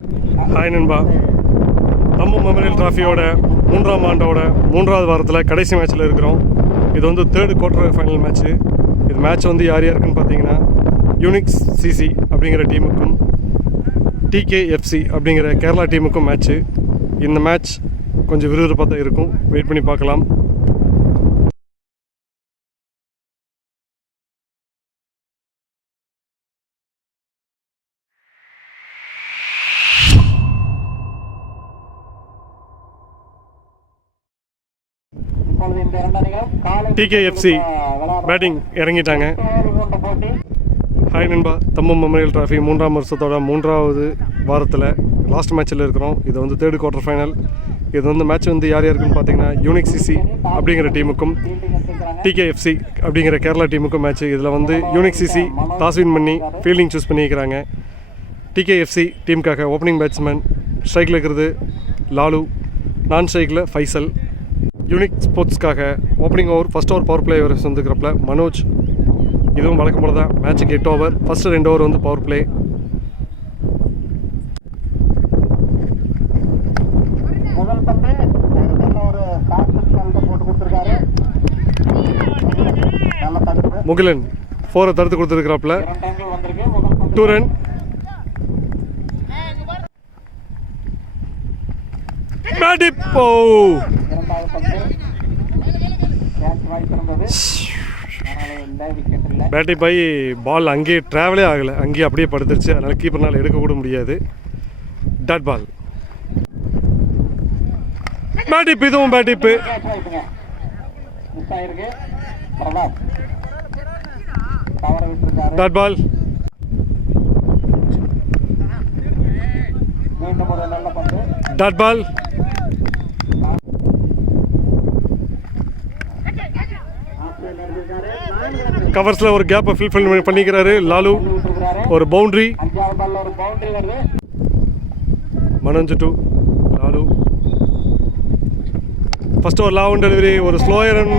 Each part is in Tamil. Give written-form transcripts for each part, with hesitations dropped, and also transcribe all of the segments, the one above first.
ஹாய் நண்பா, தம்மு மெமரியல் டிராஃபியோட 3ஆம் ஆண்டோட 3வது வாரத்தில் கடைசி மேட்ச்சில் இருக்கிறோம். இது வந்து 3rd குவார்டர் ஃபைனல் மேட்ச்சு. இது மேட்ச் வந்து யார் யாருக்குன்னு பார்த்தீங்கன்னா யூனிக்ஸ் சிசி அப்படிங்கிற டீமுக்கும் டிகேஎஃப்சி அப்படிங்கிற கேரளா டீமுக்கும் மேட்ச்சு. இந்த மேட்ச் கொஞ்சம் விறுவிறுப்பாக தான் இருக்கும், வெயிட் பண்ணி பார்க்கலாம். டிகேஎஃப்சி பேட்டிங் இறங்கிட்டாங்க. ஹாய் நண்பா, தம்மு மெமரியல் டிராஃபி 3ஆம் வருஷத்தோட 3வது வாரத்தில் லாஸ்ட் மேட்ச்சில் இருக்கிறோம். இது வந்து 3rd குவார்டர் ஃபைனல். இது வந்து மேட்ச் வந்து யார் யாருக்குன்னு பார்த்தீங்கன்னா யூனிக் சிசி அப்படிங்கிற டீமுக்கும் டிகேஎஃப்சி அப்படிங்கிற கேரளா டீமுக்கும் மேட்ச்சு. இதில் வந்து யூனிக் சிசி டாஸ் வின் பண்ணி ஃபீல்டிங் சூஸ் பண்ணிக்கிறாங்க. டிகேஎஃப்சி டீமுக்காக ஓப்பனிங் பேட்ஸ்மேன் ஸ்ட்ரைக்கில் இருக்கிறது லாலு, நான் ஸ்ட்ரைக்கில் ஃபைசல். யூனிக் ஸ்போர்ட்ஸ்க்காக opening over first over power play over வந்துக்கிறப்பல மனோஜ். இதுவும் வழக்கம் போல தான். மேட்சுக்கு 8 ஓவர், ஃபஸ்ட்டு 2 ஓவர் வந்து பவர் பிளே. முகிலன் 4 தடுத்து கொடுத்துருக்கிறாப்புல. 2 ரன். பேட்டி போய் பால் அங்கேயே ட்ராவலே ஆகலை, அங்கேயே அப்படியே படுத்துருச்சு. அதனால் கீப்பர்னால் எடுக்கக்கூட முடியாது. Dot ball. பேட்டிப், இதுவும் பேட்டிப்பு. Dot ball. டாட் பால். கவர்ஸில் ஒரு கேப்பை ஃபில் பண்ணிக்கிறாரு லாலு. ஒரு boundary. Manoj to Lalu. First ஒரு லாவன் டெலிவரி, ஒரு ஸ்லோயர் ரன்.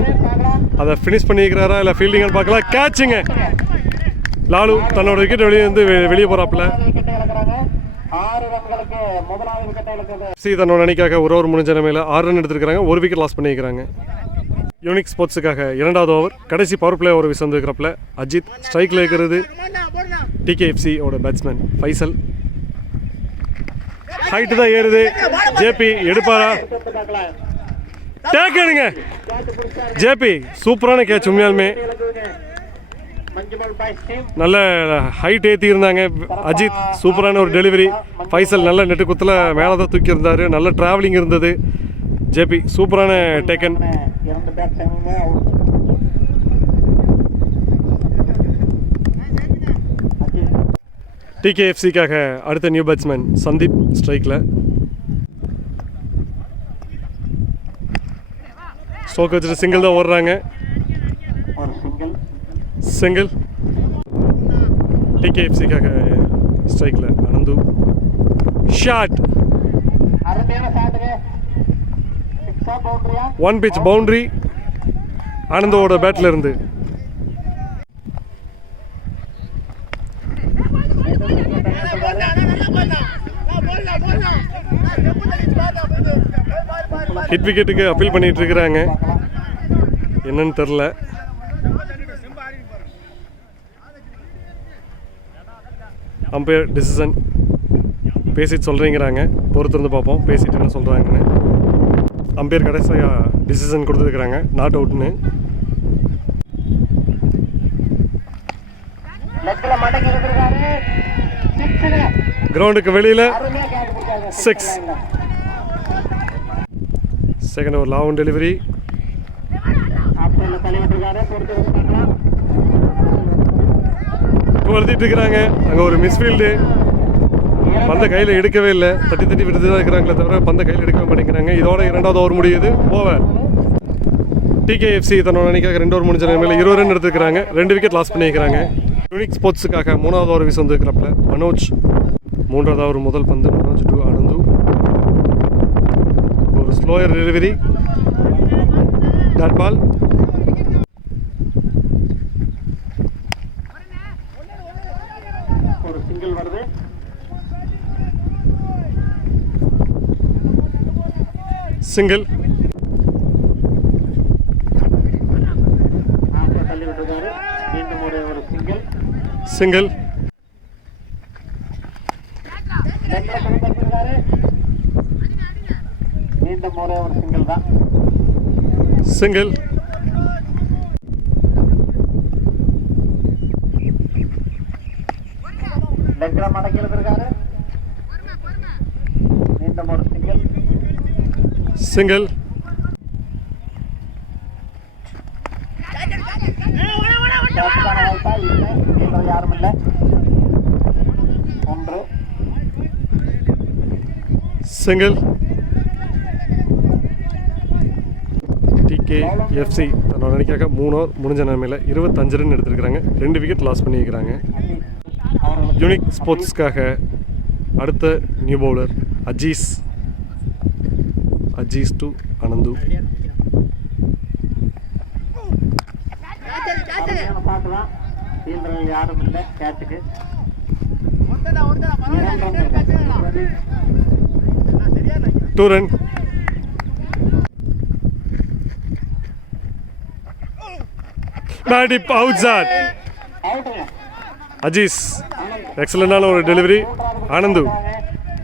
அதை ஃபினிஷ் பண்ணிக்கிறாரா இல்லை ஃபீல்டிங்னு பார்க்கலாம். கேட்சுங்க. லாலு தன்னோட விக்கெட் வெளியே போகிறாப்புல. தன்னோட அணிக்காக ஒரு ஓவர் முடிஞ்ச நிலைமையில் 6 ரன் எடுத்துருக்காங்க. 1 விக்கெட் லாஸ் பண்ணிக்கிறாங்க. யூனிக் ஸ்போர்ட்ஸுக்காக 2வது ஓவர் கடைசி பவர் பிளே ஓவர் வந்துருக்கிறப்பல அஜித் ஸ்ட்ரைக்கில் இருக்கிறது டிகேஎஃப்சியோட பேட்ஸ்மேன் ஃபைசல். ஹைட்டு தான் ஏறுது. ஜேபி எடுப்பாரா? டேக்கனுங்க. ஜேபி சூப்பரான கேட்ச். உண்மையாலுமே நல்ல ஹைட் ஏற்றி இருந்தாங்க. அஜித் சூப்பரான ஒரு டெலிவரி. ஃபைசல் நல்ல நெட்டு குத்தில் மேலே தான் தூக்கி இருந்தார். நல்ல ட்ராவலிங் இருந்தது. ஜேபி சூப்பரான டேக்கன். டிகேஎஃப்சிக்காக அடுத்த நியூ பேட்ஸ்மேன் சந்தீப் ஸ்ட்ரைக்கில். ஸ்ட்ரோக் வச்சுட்டு சிங்கிள் தான் ஓடுறாங்க. சிங்கிள். டிகேஎஃப்சிக்காக ஸ்ட்ரைக்கில் அனந்து. ஷாட். 1 pitch பவுண்டரி ஆனந்தோட பேட்டில் இருந்து. ஹிட் விக்கெட்டுக்கு அப்பீல் பண்ணிட்டு இருக்கிறாங்க. என்னன்னு தெரில. அம்பையர் டிசிஷன் பேசிட்டு சொல்கிறீங்கிறாங்க. பொறுத்திருந்து பார்ப்போம் பேசிட்டு என்ன சொல்கிறாங்கன்னு. அம்பையர் கடைசியாக டிசிஷன் கொடுத்துருக்குறாங்க, நாட் அவுட்னு. கிரவுண்டுக்கு வெளியில் 6. Second over Lavan delivery. வளர்த்திட்டு இருக்கிறாங்க. அங்கே ஒரு மிஸ்ஃபீல்டு. பந்த கையில் எடுக்கவே இல்லை. தட்டி விடுத்து தான் இருக்கிறாங்களே தவிர பந்த கையில் எடுக்கவே மாட்டேங்கிறாங்க. இதோட 2வது ஓவர் முடியுது. ஓவர். டிகேஎஃப்சி தன்னோட அணிக்காக 2 ஓவர் முடிஞ்ச நிலைமையில் 20 ரன் எடுத்துக்கிறாங்க. 2 விக்கெட் லாஸ் பண்ணிக்கிறாங்க. யூனிக் ஸ்போர்ட்ஸுக்காக 3வது ஓவர் வந்துருக்கிறப்பல மனோஜ். 3வது ஓவர் முதல் பந்து மனோஜ் டு அனந்து. ஒரு slower delivery. Dot ball. Single தள்ளி விட்டுருக்காரு. மீண்டும் ஒரு சிங்கிள். சிங்கிள் மீண்டும் ஒரு சிங்கிள் தான். சிங்கிள் லெக்ல மடக்கி இருக்காரு. மீண்டும் ஒரு சிங்கிள். சிங்கிள் வாய்ப்பா இல்லை. மீண்டும் யாரும் இல்லை. ஒன்று சிங்கிள் டிகேஎஃப்சி தன்னோட அணிக்காக 3 ஓவர் முடிஞ்ச நிலைமையில் 25 ரன் எடுத்திருக்கிறாங்க. 2 விக்கெட் லாஸ் பண்ணியிருக்கிறாங்க. யூனிக் ஸ்போர்ட்ஸ்க்காக அடுத்த நியூ பவுலர் அஜீஸ் டு அனந்து. பார்க்கலாம். யாரும் இல்லை. கேட்சுக்கு 2 ரன். அவுட்ஸாட் அஜீஸ் எக்ஸலண்டான ஒரு டெலிவரி. ஆனந்து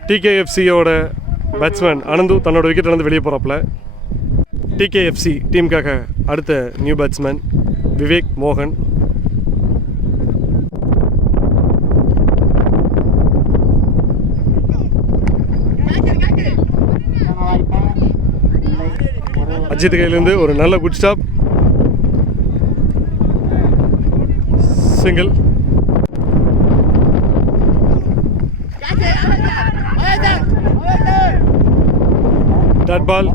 டிகேஎஃப்சியோட பேட்ஸ்மேன் ஆனந்து தன்னோட விக்கெட் இழந்து வெளியே போகிறாப்புல. டிகேஎஃப்சி டீமுக்காக அடுத்த நியூ பேட்ஸ்மேன் விவேக் மோகன். அஜித் கையிலேருந்து ஒரு நல்ல good stop. Single dot ball.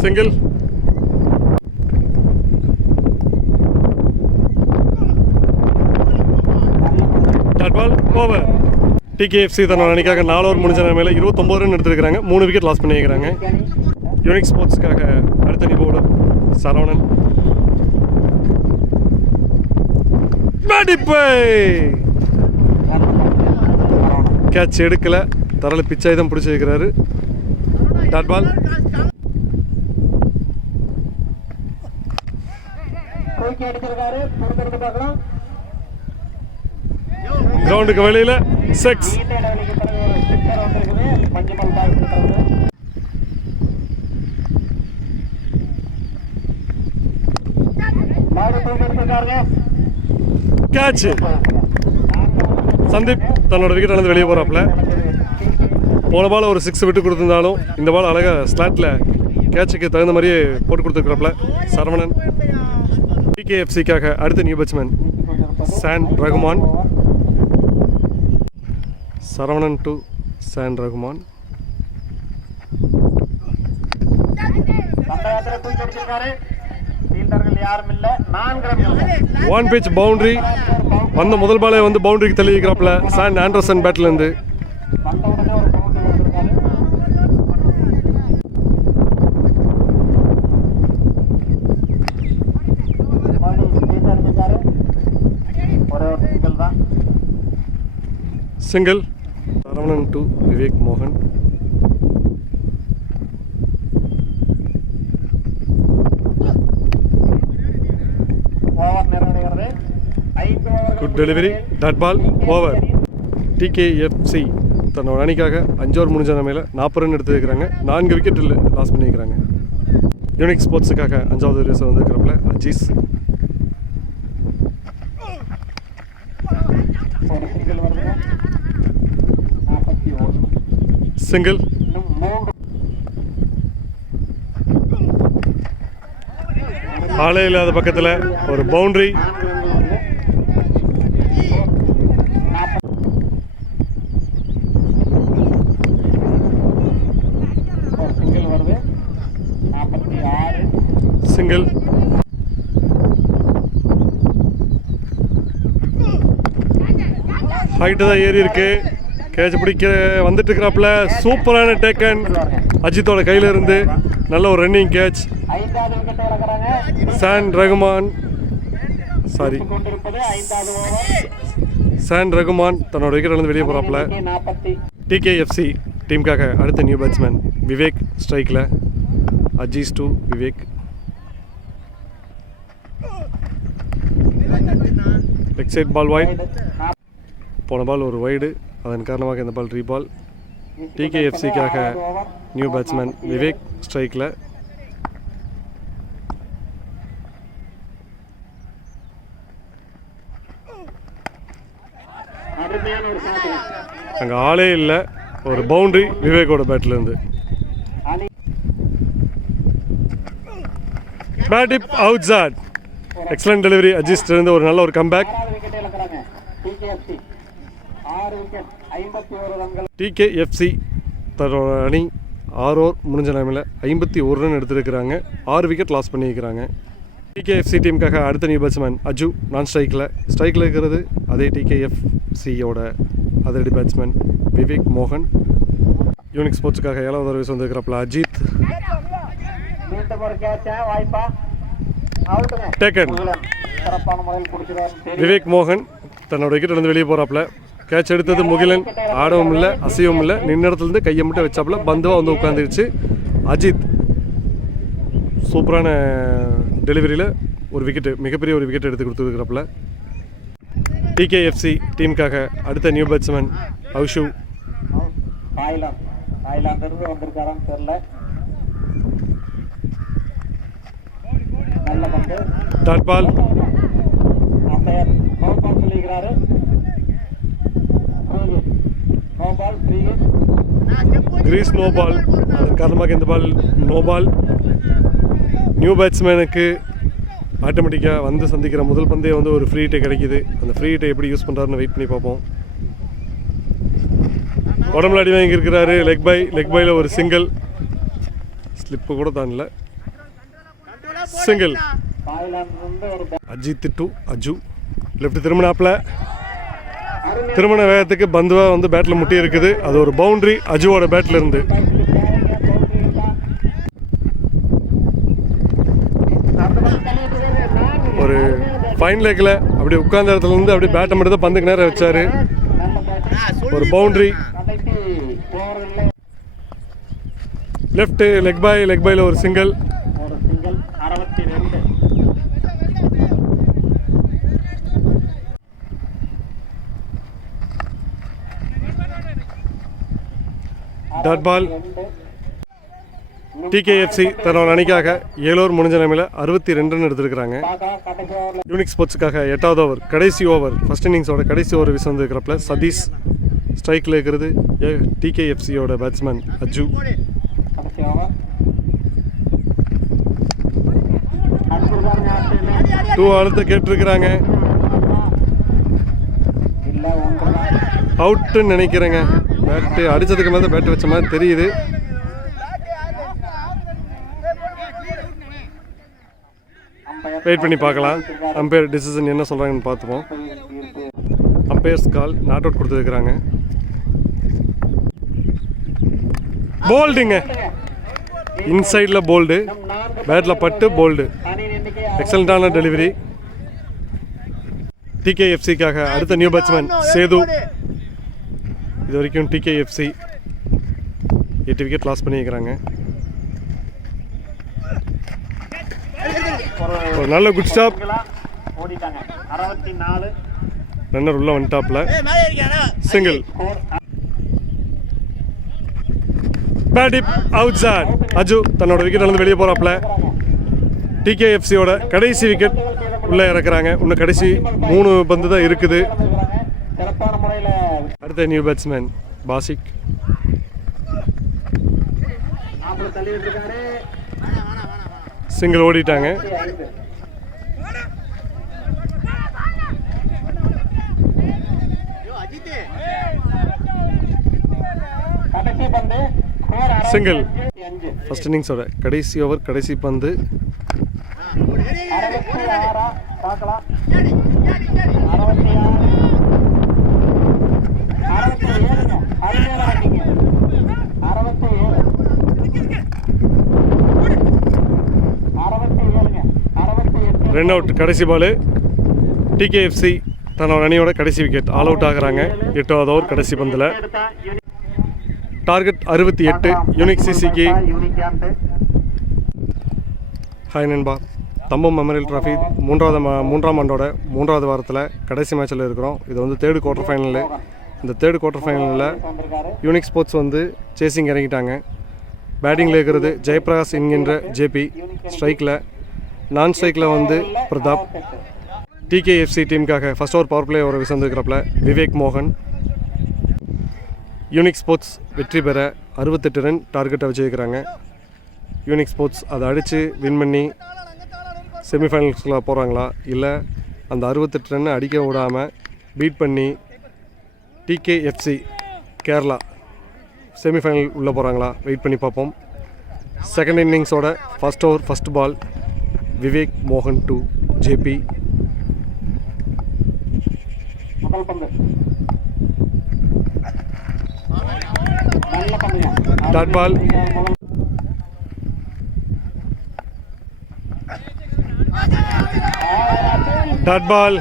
Single dot ball over. TKFC தன்னோட அணிக்காக 4 ஓவர் முடிஞ்ச நிலைமையில் 29 ரன் எடுத்துருக்கிறாங்க. 3 விக்கெட் லாஸ் பண்ணியிருக்கிறாங்க. யூனிக் ஸ்போர்ட்ஸ்க்காக அடுத்த நியூ பவுலர் சரவணன். கேட்ச் எடுக்கல. தரல பிச்சாய் தான் பிடிச்சி வைக்கிறாரு. Dot ball. கிரவுண்டுக்கு வெளியில 6. கேட்ச். சந்தீப் தன்னோட விக்கெட் இழந்து வெளியே போகிறாப்புல. போன பால் ஒரு 6 விட்டு கொடுத்துருந்தாலும் இந்த பால் அழகாக ஸ்லாட்டில் கேட்சுக்கு தகுந்த மாதிரியே போட்டு கொடுத்துருக்குறாப்புல சரவணன். டிகேஎஃப்சிக்காக அடுத்த new batsman Shan Rahman. Saravanan to Shan Rahman. One pitch boundary. வந்த முதல் பாலே வந்து பவுண்டரிக்கு தள்ளி வைக்கிறாப்புல சான் ஆண்டர்சன் பேட்லேருந்து. சிங்கிள் சரவணன் டு விவேக் மோகன். Good delivery. Dot ball over. TKFC தன்னோட அணிக்காக 5 ஓவர் முடிஞ்ச நிலைமையில் 40 ரன் எடுத்துருக்கிறாங்க. 4 விக்கெட்டில் லாஸ் பண்ணியிருக்கிறாங்க. யூனிக் ஸ்போர்ட்ஸுக்காக 5வது ரேஸை வந்துருக்கிறப்பல அஜீஸ். சிங்கிள் ஆளே இல்லாத பக்கத்தில் ஒரு பவுண்டரி. சிங்கிள் ஹைட்டு தான் ஏறி இருக்கு. கேட்ச் பிடிக்க வந்துட்டு இருக்கிறாப்புல. சூப்பரான டேக்கன் அஜித்தோட கையில் இருந்து. நல்ல ஒரு ரன்னிங் கேட்ச். சான் ரகுமான் சாரி கொண்டிருப்பது 5வது ஓவர். சான் ரகுமான் தன்னோட விக்கெட் இருந்து வெளியே போகிறாப்புல. 40. டிகேஎஃப்சி டீமுக்காக அடுத்த நியூ பேட்ஸ்மேன் விவேக் ஸ்ட்ரைக்கில். Aziz to Vivek. Leg side ball wide. போன பால் ஒரு வைடு, அதன் காரணமாக இந்த பால் ரீபால். டிகேஎஃப்சிக்காக நியூ பேட்ஸ்மேன் விவேக் ஸ்ட்ரைக்கில். அருமையான ஒரு ஷாட். அங்கே ஆளே இல்லை, ஒரு பவுண்டரி விவேக்கோட பேட்லேருந்து. Bat tip out shot. Excellent delivery அஜிஸ்ட்லேருந்து ஒரு நல்ல ஒரு கம்பேக். 6வது விக்கெட் இழக்கிறாங்க டிகேஎஃப்சி. 6 விக்கெட் 51 ரன்கள். டிகேஎஃப்சி தன்னோட அணி 6 ஓவர் முடிஞ்ச நிலைமையில் 51 ரன் எடுத்துருக்கிறாங்க. 6 விக்கெட் லாஸ் பண்ணியிருக்கிறாங்க. டிகேஎஃப்சி டீமுக்காக அடுத்த நியூ பேட்ஸ்மேன் அஜு நான் ஸ்ட்ரைக்கில் இருக்கிறது. அதே டிகேஎஃப்சியோட அதிரடி பேட்ஸ்மேன் விவேக் மோகன். யூனிக் ஸ்போர்ட்ஸுக்காக 7வது சர்வீஸ் வந்திருக்கிறப்பல அஜித். மீண்டும் ஒரு கேட்ச் வாய்ப்பா. அவுட்டுங்க. டேக்கன். சிறப்பான முறையில் பிடிச்சிருவாரு. விவேக் மோகன் தன்னோட விக்கெட் இருந்து வெளியே போகிறாப்புல. கேட்ச் எடுத்தது முகிலன். ஆடவும் இல்லை அசையவும் இல்லை, நின்ன இடத்துலேருந்து கையை மட்டும் வச்சாப்புல பந்துவாக வந்து உட்காந்துருச்சு. அஜித் சூப்பரான டெலிவரியில் ஒரு விக்கெட்டு, மிகப்பெரிய ஒரு விக்கெட் எடுத்து கொடுத்துருக்கிறப்பல. டிகேஎஃப்சி டீமுக்காக அடுத்த நியூ பேட்ஸ்மேன் அவுஷு. தாய்லாந்து வந்திருக்காரான்னு தெரியல. நல்ல பந்து. Dot ball. Umpire no ball சொல்லிக்கிறாரு. No ball, free hit. Crease no ball, அதன் காரணமாக இந்த பால் நோ பால். நியூ பேட்ஸ்மேனுக்கு ஆட்டோமேட்டிக்காக வந்து சந்திக்கிற முதல் பந்தே வந்து ஒரு ஃப்ரீ ஹிட்டை கிடைக்கிது. அந்த ஃப்ரீ ஹிட்டை எப்படி யூஸ் பண்ணுறாருன்னு வெயிட் பண்ணி பார்ப்போம். உடம்புல அடி வாங்கி இருக்கிறாரு. லெக் பையில் ஒரு சிங்கிள், ஸ்லிப்பு கூட தான் இல்லை, single. Ajith to Aju. Left திரும்பினாப்பில் திருமண வேகத்துக்கு பந்துவா வந்து பேட்டில் முட்டி இருக்குது. அது ஒரு பவுண்டரி அஜுவோட பேட்டில் இருந்து. ஒரு ஃபைன் லெக்கில் அப்படி உட்கார்ந்த இடத்துல இருந்து அப்படியே பேட்டை மட்டும் தான் பந்துக்கு நேரம் வச்சாரு. ஒரு பவுண்டரி. லெஃப்ட் லெக் பையில் ஒரு சிங்கிள். டாட் பால். டிகேஎஃப்சி தன்னோட அணிக்காக 7 ஓவர் முடிஞ்ச நிலைமையில் 62 ரன் எடுத்திருக்கிறாங்க. யூனிக் ஸ்போர்ட்ஸுக்காக 8வது ஓவர், கடைசி ஓவர், ஃபர்ஸ்ட் இன்னிங்ஸோட கடைசி ஓவர் வீச வந்துருக்கிறப்பல சதீஷ் ஸ்ட்ரைக்கில் இருக்கிறது. டிகேஎஃப்சியோட பேட்ஸ்மேன் அஜு. டூ அடுத்து கேட்டிருக்கிறாங்க. அவுட்டுன்னு நினைக்கிறேங்க. பேட்டு அடித்ததுக்கு மேலே பேட்டு வச்ச மாதிரி தெரியுது. வெயிட் பண்ணி பார்க்கலாம். அம்பையர் டிசிஷன் என்ன சொல்கிறாங்கன்னு பார்த்துப்போம். அம்பையர்ஸ் கால் நாட் அவுட் கொடுத்துருக்குறாங்க. போல்டுங்க, இன்சைடில் போல்டு, பேட்டில் பட்டு போல்டு. எக்ஸலண்ட்டான டெலிவரி. டிகேஎஃப்சிக்காக அடுத்த நியூ பேட்ஸ்மேன் சேது. இது வரைக்கும் டிகேஎஃப்சி 8 விக்கெட் லாஸ் பண்ணியிருக்கிறாங்க. ஒரு நல்ல குட் ஸ்டாப். ரன்னர் உள்ள வந்துட்டாப்ல. Single. Bat tip out shot. Aju தன்னோட விக்கெட் இருந்து வெளியே போறாப்ல. டிகேஎஃப்சியோட கடைசி விக்கெட் உள்ளே இறக்குறாங்க. இன்னும் கடைசி 3 பந்து தான் இருக்குது. அடுத்த நியூ பேட்ஸ்மேன் பாசிக். சிங்கிள் ஓடிட்டாங்க. சிங்கிள். ஃபர்ஸ்ட் இன்னிங்ஸோட கடைசி ஓவர், கடைசி பந்து. Run out. கடைசி பால். டிகேஎஃப்சி தன்னோட அணியோட கடைசி விக்கெட் ஆல் அவுட் ஆகுறாங்க 8வது ஓவர் கடைசி பந்தில். Target 68 unique சிசிக்கு. ஹாய் நண்பா, தம்பம் மெமரியல் டிராஃபி மூன்றாம் ஆண்டோட 3வது வாரத்தில் கடைசி மேட்சில் இருக்கிறோம். இது வந்து தேர்டு குவார்ட்டர் ஃபைனலு. இந்த தேர்டு குவார்ட்டர் ஃபைனலில் யூனிக் ஸ்போர்ட்ஸ் வந்து சேசிங் இறங்கிட்டாங்க. பேட்டிங்கில் இருக்கிறது ஜெயபிரகாஷ் என்கின்ற ஜேபி, ஸ்ட்ரைக்கில் நான் ஸ்ட்ரைக்கில் வந்து பிரதாப். டிகேஎஃப்சி டீமுக்காக ஃபர்ஸ்ட் ஓவர் பவர் பிளே ஒரு விசந்திருக்கிறப்பல விவேக் மோகன். யூனிக் ஸ்போர்ட்ஸ் வெற்றி பெற 68 ரன் டார்கெட்டை வச்சுருக்கிறாங்க. யூனிக் ஸ்போர்ட்ஸ் அதை அடித்து வின் பண்ணி செமிஃபைனல்ஸ்குள்ளே போகிறாங்களா, இல்லை அந்த 68 ரன்னை அடிக்க விடாமல் பீட் பண்ணி டிகேஎஃப்சி கேரளா செமிஃபைனல் உள்ளே போகிறாங்களா, வெயிட் பண்ணி பார்ப்போம். செகண்ட் இன்னிங்ஸோட first over first ball Vivek மோகன் to JP. Dot ball. Dot ball.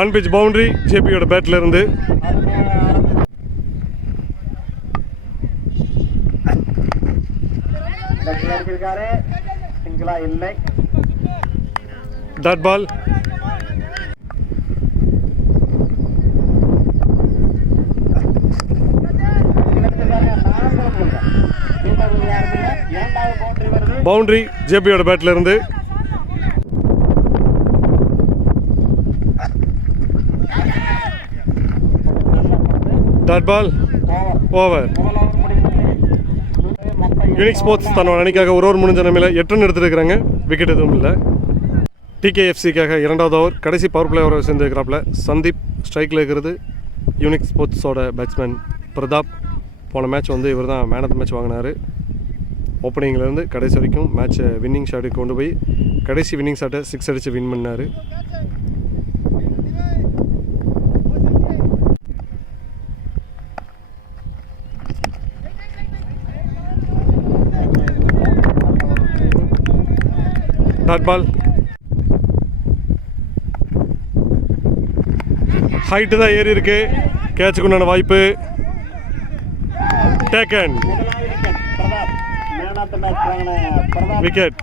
One pitch boundary ஜேபியோட பேட்ல இருந்து. Dot ball. பவுண்டரி ஜேபியோட பேட்ல இருந்து. Dot ball. Over. Unique sports தன்னோட அணிக்காக ஒரு ஓவர் முடிஞ்ச நிலையில் 8 ரன் எடுத்துருக்கிறாங்க. விக்கெட் எதுவும் இல்லை. டிகேஎஃப்சிக்காக 2வது ஓவர் கடைசி பவர் பிளே ஓவர் சேர்ந்துருக்கிறாப்புல சந்தீப். ஸ்ட்ரைக்கில் இருக்கிறது யூனிக் ஸ்போர்ட்ஸோட பேட்ஸ்மேன் பிரதாப். போன மேட்ச் வந்து இவர் தான் மேன் ஆஃப் த மேட்ச் வாங்கினார். ஓப்பனிங்லேருந்து கடைசி வரைக்கும் மேட்சை வின்னிங் ஷாட்டுக்கு கொண்டு போய் கடைசி வின்னிங் ஷாட்டை 6 அடித்து வின் பண்ணார். Dot ball. ஹைட்டு தான் ஏறி இருக்கு. கேட்சுக்கு உண்டான வாய்ப்பு. டேக்கன். விக்கெட்.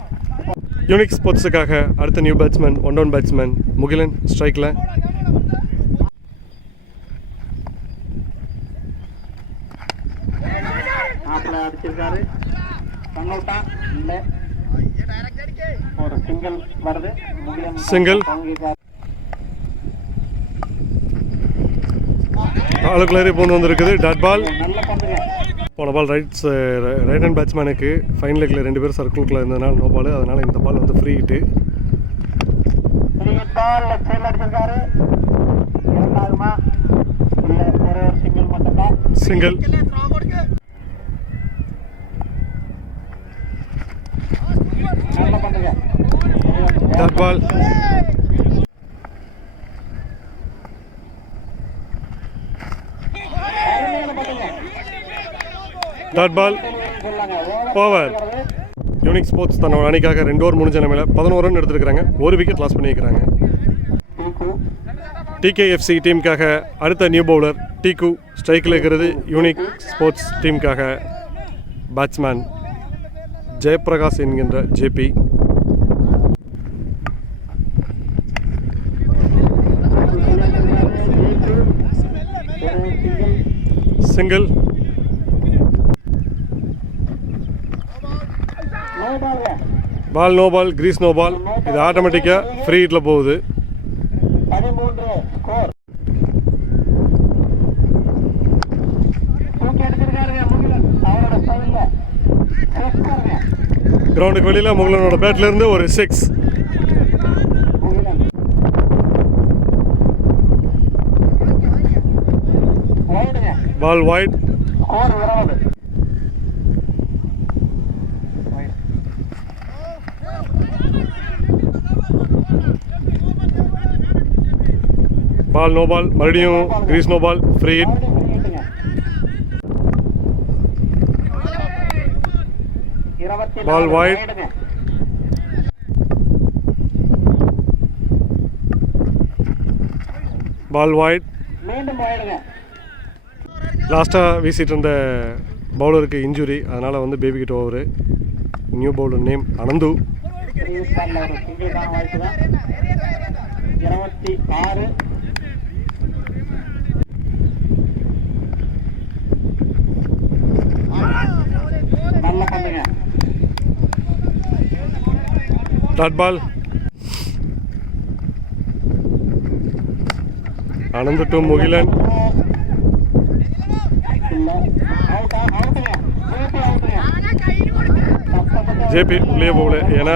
யூனிக் ஸ்போர்ட்ஸுக்காக அடுத்த new batsman one down batsman Mugilan ஸ்ட்ரைக்கில். சிங்கிள். ஆளுக்குள்ளே போந்து வந்துருக்குது. Dot ball. போன பால் ரைட் ஹேண்ட் பேட்ஸ்மேனுக்கு ஃபைன் லெக்கில் 2 பேர் சர்க்கிள்குள்ளே இருந்ததுனால நோ பால். அதனால் இந்த பால் வந்து free hit. Single. Dot ball. Dot ball. Over. Unique sports தன்னோட அணிக்காக 2 ஓவர் முடிஞ்ச நிலையில் 11 ரன் எடுத்துருக்காங்க. ஒரு விக்கெட் லாஸ் பண்ணியிருக்கிறாங்க. டிகேஎஃப்சி டீமுக்காக அடுத்த நியூ பவுலர் டிகு. ஸ்ட்ரைக்கில் இருக்கிறது யூனிக் ஸ்போர்ட்ஸ் டீமுக்காக பேட்ஸ்மேன் ஜெயபிரகாஷ் என்கின்ற JP. Single. Ball no ball. Crease no ball. இது ஆட்டோமேட்டிக்காக ஃப்ரீ ஹிட்டில் போகுது. கிரவுண்டுக்கு வெளியில் முகிலனோட பேட்ல இருந்து ஒரு 6. பால் வைட். பால் நோ பால், மறுபடியும் crease no ball, free hit. Ball wide. Ball wide. லாஸ்ட்டாக வீசிட்டு இருந்த பவுலருக்கு இன்ஜுரி, அதனால் வந்து பேபி கிட்ட over. New bowler name Ananthu. 26 நல்ல பண்ணுங்க. Dot ball. Ananthu to Mugilan. JP உள்ளே போகல, ஏன்னா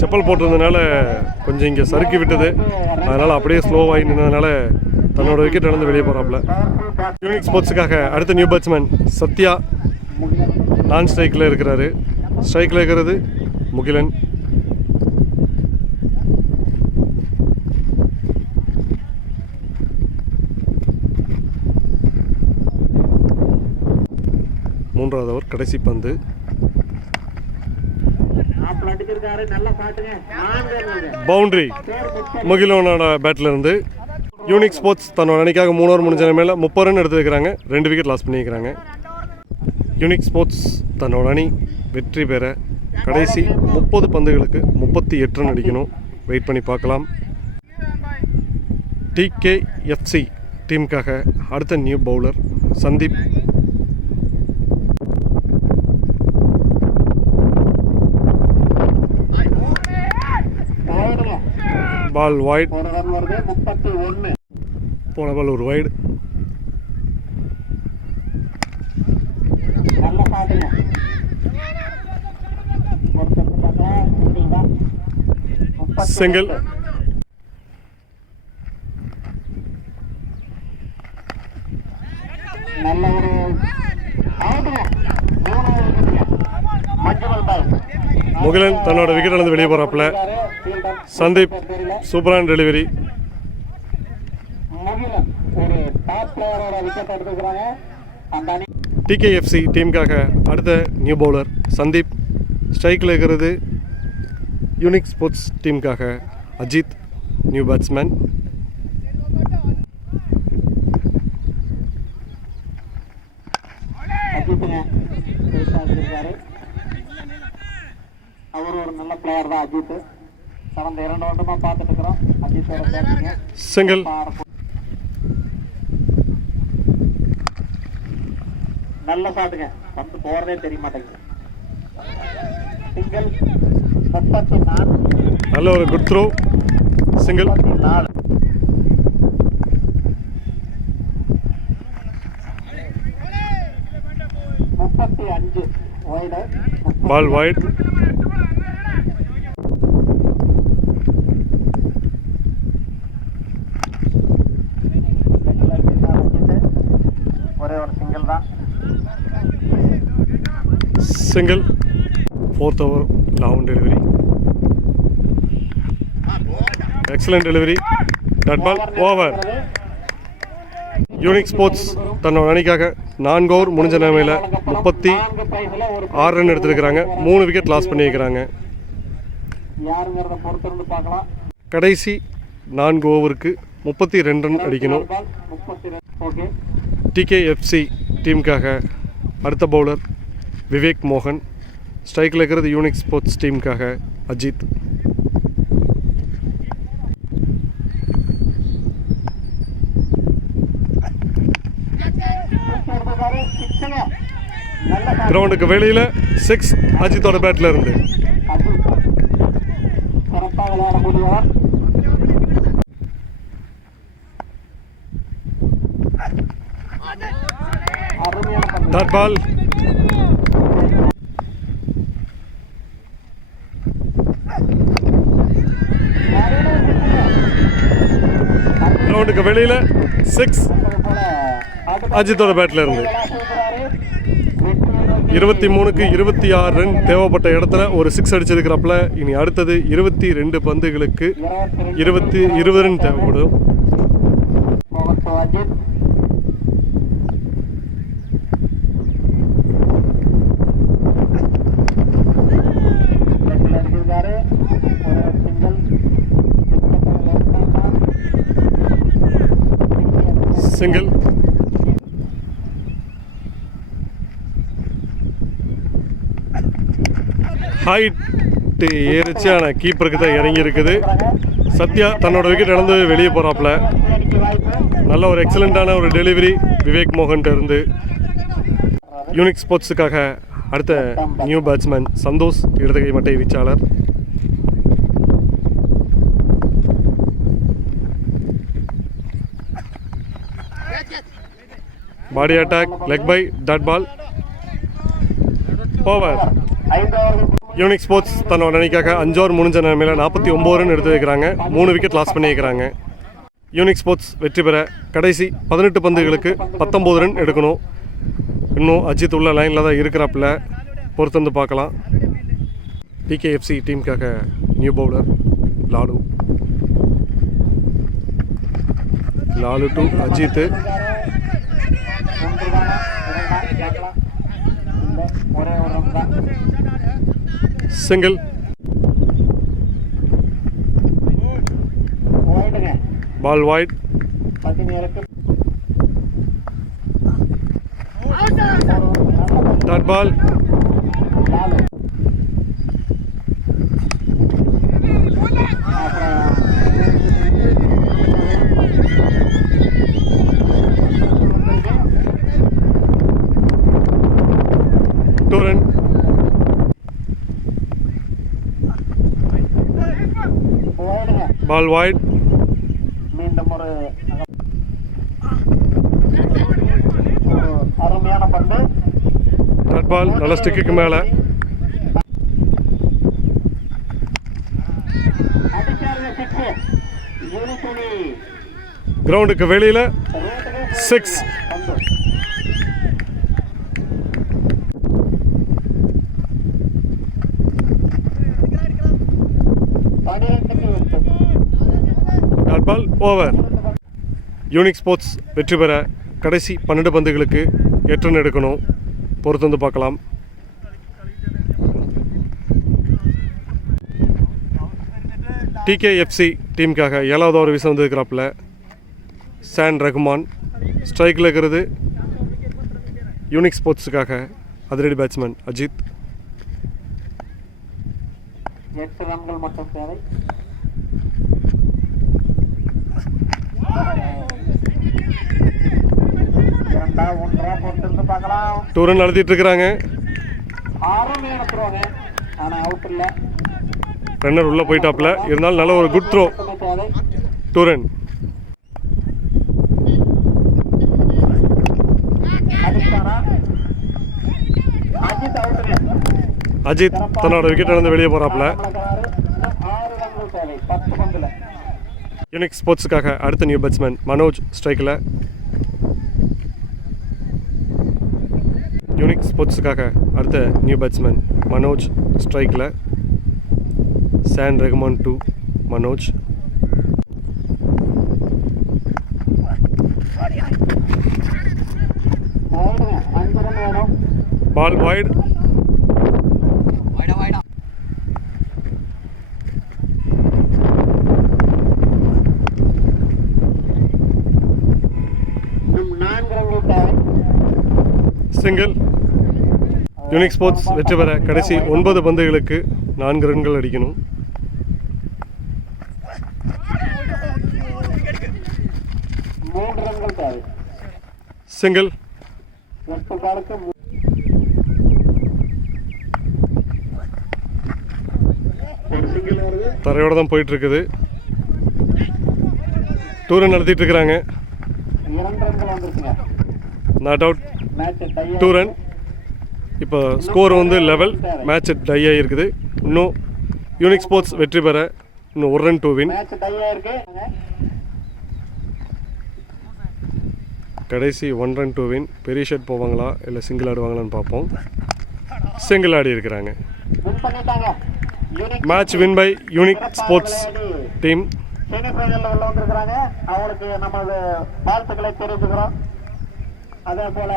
செப்பல் போட்டிருந்ததுனால கொஞ்சம் இங்கே சறுக்கி விட்டது. அதனால் அப்படியே ஸ்லோவாகி நின்றதுனால தன்னோட விக்கெட் இழந்து வெளியே போகிறாப்புல. யூனிக் ஸ்போர்ட்ஸுக்காக அடுத்த நியூ பேட்ஸ்மேன் சத்யா நான் ஸ்ட்ரைக்கில் இருக்கிறாரு. ஸ்ட்ரைக்கில் இருக்கிறது முகிலன். மூன்றாவது ஓவர், கடைசி பந்து. பவுண்டரி முகிலனோட பேட்டில் இருந்து. யூனிக் ஸ்போர்ட்ஸ் தன்னோட அணிக்காக 3 ஓவர் முடிஞ்ச மேலே 30 ரன் எடுத்துருக்கிறாங்க. 2 விக்கெட் லாஸ் பண்ணியிருக்கிறாங்க. யூனிக் ஸ்போர்ட்ஸ் தன்னோட அணி வெற்றி பெற கடைசி 30 பந்துகளுக்கு 38 ரன் அடிக்கணும். வெயிட் பண்ணி பார்க்கலாம். டிகேஎஃப்சி டீமுக்காக அடுத்த new bowler Sandeep. Ball wide. போன பால் ஒரு வைடு. சிங்கிள். முகிலன் தன்னோட விக்கெட் இழந்து வெளியே போறாப்புல. சந்தீப் சூப்பரான டெலிவரி. டிகேஎஃப்சி டீமுக்காக அடுத்த நியூ பவுலர் சந்தீப். ஸ்ட்ரைக்கில் இருக்கிறது யூனிக் ஸ்போர்ட்ஸ் டீமுக்காக அஜித், நியூ பேட்ஸ்மேன். அவர் ஒரு நல்ல பிளேயர் தான் அஜித். கடந்த 2 வருடமா பார்த்துட்டு இருக்கிறோம் அஜித்தோட. சிங்கிள். நல்ல ஷாட்டுங்க, வந்து போறதே தெரிய மாட்டேங்குது. சிங்கிள். 34. நல்ல ஒரு good throw. Single. 35 wide. Ball wide. ஒரே ஒரு சிங்கிள் தான். Single. 4th over, long delivery. Excellent delivery. Dot ball over. Unique sports தன்னோட அணிக்காக 4 ஓவர் முடிஞ்ச நிலைமையில் 36 ரன் எடுத்துருக்கிறாங்க. 3 விக்கெட் லாஸ் பண்ணியிருக்கிறாங்க. கடைசி 4 ஓவருக்கு 32 ரன் அடிக்கணும். டிகேஎஃப்சி டீமுக்காக அடுத்த பவுலர் விவேக் மோகன். ஸ்ட்ரைக்கில் இருக்கிறது யூனிக் ஸ்போர்ட்ஸ் டீமுக்காக அஜித். கிரவுண்டுக்கு வெளியில் 6 அஜித்தோட பேட்டில் இருந்து. Dot ball. கிரவுண்டுக்கு வெளியில் 6 அஜித்தோட பேட்டில் இருந்து. 23க்கு 26 ரன் தேவைப்பட்ட இடத்துல ஒரு 6 அடிச்சிருக்கிறப்பல இனி அடுத்தது 22 பந்துகளுக்கு 20 ரன் தேவைப்படும். to Ajit. அடிச்சிருக்காரு ஒரு சிங்கிள் சிங்கிள். ஹைட் ஏறிச்சு, ஆனால் கீப்பருக்கு தான் இறங்கி இருக்குது. சத்யா தன்னோட விக்கெட் இழந்து வெளியே போகிறாப்புல. நல்ல ஒரு எக்ஸலண்ட்டான ஒரு டெலிவரி விவேக் மோகன்கிட்ட இருந்து. யூனிக் ஸ்போர்ட்ஸுக்காக அடுத்த நியூ பேட்ஸ்மேன் சந்தோஷ், இடதுகை மட்டை வீச்சாளர். Body attack, leg bye, dot ball, over. Unique sports தன்னோட அணிக்காக 5 ஓவர் முடிஞ்ச நிலைமையில் 49 ரன் எடுத்து வைக்கிறாங்க. 3 விக்கெட் லாஸ் பண்ணி வைக்கிறாங்க. யூனிக் ஸ்போர்ட்ஸ் வெற்றி பெற கடைசி 18 பந்துகளுக்கு 19 ரன் எடுக்கணும். இன்னும் அஜித் உள்ள லைனில் தான் இருக்கிறாப்புல, பொறுத்து வந்து பார்க்கலாம். டிகேஎஃப்சி டீமுக்காக new bowler Lalu to Ajith. Single. Ball wide. Dot ball. Two run. Ball wide. மீண்டும் ஒரு அருமையான பந்து. டாட் பால் நல்ல ஸ்டிக்கு மேலே. கிரவுண்டுக்கு வெளியில் 6. Dot ball, over. Unique sports வெற்றி பெற கடைசி 12 பந்துகளுக்கு 8 ரன் எடுக்கணும். பொறுத்து வந்து பார்க்கலாம். டிகேஎஃப்சி டீமுக்காக 7வது ஓவர் வீச வந்துருக்கிறாப்புல சான் ரகுமான். ஸ்ட்ரைக்கில் இருக்கிறது யூனிக் ஸ்போர்ட்ஸுக்காக அதிரடி பேட்ஸ்மேன் அஜித். 8 ரன்கள் மட்டும் தேவை. டூ ரன் அழுத்திட்டு இருக்கிறாங்க. ரன்னர் உள்ள போயிட்டாப்ல, இருந்தாலும் நல்ல ஒரு குட் த்ரோ. 2 ரன். அஜித் தன்னோட விக்கெட் இழந்து வெளியே போறாப்ல. யூனிக் ஸ்போர்ட்ஸுக்காக அடுத்த நியூ பேட்ஸ்மேன் மனோஜ் ஸ்ட்ரைக்கில். யூனிக் ஸ்போர்ட்ஸுக்காக அடுத்த நியூ பேட்ஸ்மேன் மனோஜ் ஸ்ட்ரைக்கில். Shan Rahman to Manoj. Ball wide. Single. Unique sports வெற்றி பெற கடைசி 9 பந்துகளுக்கு 4 ரன்கள் அடிக்கணும். சிங்கிள். தரையோட தான் போயிட்டு இருக்குது. 2 ரன் நடத்திட்டு இருக்கிறாங்க. Not out. 2 ரன். இப்போ ஸ்கோர் வந்து லெவல். மேட்ச் டை ஆகிருக்குது. இன்னும் யூனிக் ஸ்போர்ட்ஸ் வெற்றி பெற இன்னும் 1 ரன் டு வின். கடைசி 1 ரன் டு வின். பெரிய ஷாட் போவாங்களா இல்லை சிங்கிள் ஆடுவாங்களான்னு பார்ப்போம். சிங்கிள் ஆடி இருக்கிறாங்க. Match win by unique sports team. செமிஃபைனல்ல உள்ள வந்திருக்கிறாங்க. அவங்களுக்கு நமது வாழ்த்துக்களை தெரிவிச்சுக்கிறோம். அதே போல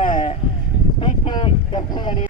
PKFC அணி